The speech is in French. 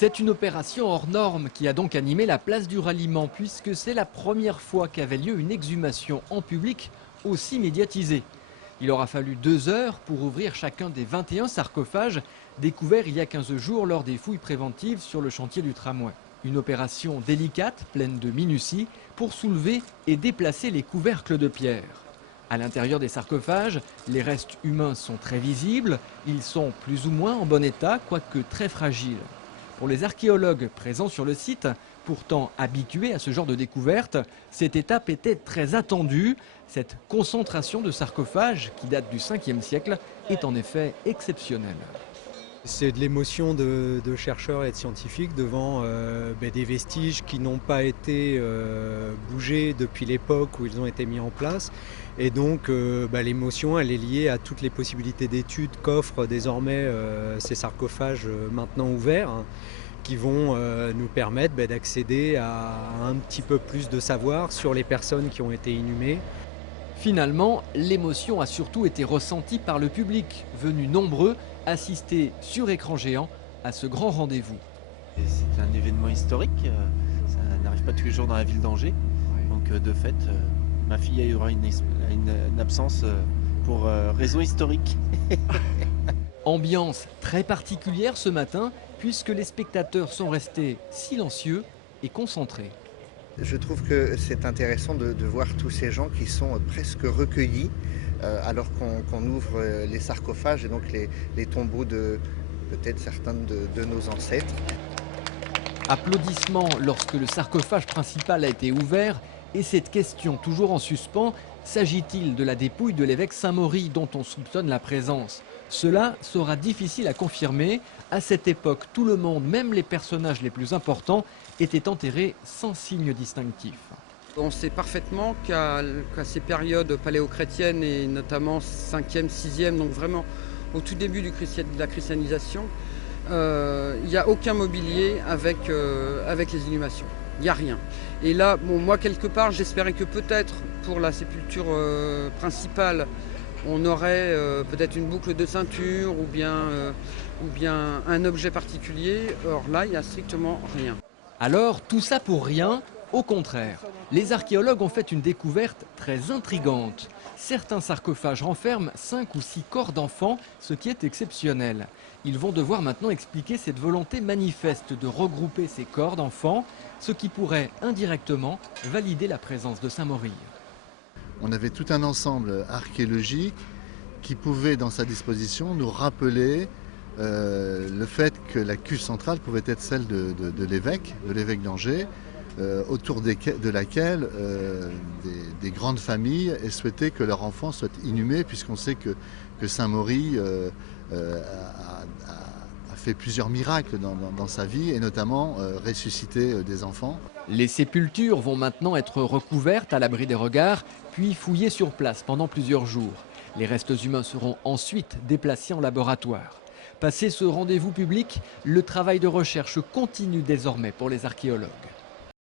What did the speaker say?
C'est une opération hors norme qui a donc animé la place du ralliement puisque c'est la première fois qu'avait lieu une exhumation en public aussi médiatisée. Il aura fallu 2 heures pour ouvrir chacun des 21 sarcophages découverts il y a 15 jours lors des fouilles préventives sur le chantier du tramway. Une opération délicate, pleine de minutie, pour soulever et déplacer les couvercles de pierre. À l'intérieur des sarcophages, les restes humains sont très visibles, ils sont plus ou moins en bon état, quoique très fragiles. Pour les archéologues présents sur le site, pourtant habitués à ce genre de découverte, cette étape était très attendue. Cette concentration de sarcophages, qui date du 5e siècle, est en effet exceptionnelle. C'est de l'émotion de chercheurs et de scientifiques devant des vestiges qui n'ont pas été bougés depuis l'époque où ils ont été mis en place. Et donc l'émotion, elle est liée à toutes les possibilités d'études qu'offrent désormais ces sarcophages maintenant ouverts, hein, qui vont nous permettre d'accéder à un petit peu plus de savoir sur les personnes qui ont été inhumées. Finalement, l'émotion a surtout été ressentie par le public, venu nombreux assister sur écran géant à ce grand rendez-vous. C'est un événement historique, ça n'arrive pas tous les jours dans la ville d'Angers. Donc de fait, ma fille aura une absence pour raison historique. Ambiance très particulière ce matin puisque les spectateurs sont restés silencieux et concentrés. Je trouve que c'est intéressant de voir tous ces gens qui sont presque recueillis alors qu'on ouvre les sarcophages et donc les tombeaux de peut-être certains de nos ancêtres. Applaudissements lorsque le sarcophage principal a été ouvert et cette question toujours en suspens, s'agit-il de la dépouille de l'évêque Saint-Mauris dont on soupçonne la présence? Cela sera difficile à confirmer. À cette époque, tout le monde, même les personnages les plus importants, étaient enterrés sans signe distinctif. On sait parfaitement qu'à ces périodes paléochrétiennes et notamment 5e, 6e, donc vraiment au tout début de la christianisation, il n'y a aucun mobilier avec les inhumations. Il n'y a rien. Et là, moi quelque part, j'espérais que peut-être pour la sépulture principale, on aurait peut-être une boucle de ceinture ou bien un objet particulier. Or là, il n'y a strictement rien. Alors, tout ça pour rien? Au contraire, les archéologues ont fait une découverte très intrigante. Certains sarcophages renferment 5 ou 6 corps d'enfants, ce qui est exceptionnel. Ils vont devoir maintenant expliquer cette volonté manifeste de regrouper ces corps d'enfants, ce qui pourrait indirectement valider la présence de Saint-Mauris. On avait tout un ensemble archéologique qui pouvait, dans sa disposition, nous rappeler le fait que la cuve centrale pouvait être celle de l'évêque d'Angers, autour de laquelle des grandes familles aient souhaité que leurs enfants soient inhumés, puisqu'on sait que Saint-Mauris a fait plusieurs miracles dans sa vie, et notamment ressusciter des enfants. Les sépultures vont maintenant être recouvertes à l'abri des regards, puis fouillées sur place pendant plusieurs jours. Les restes humains seront ensuite déplacés en laboratoire. Passé ce rendez-vous public, le travail de recherche continue désormais pour les archéologues.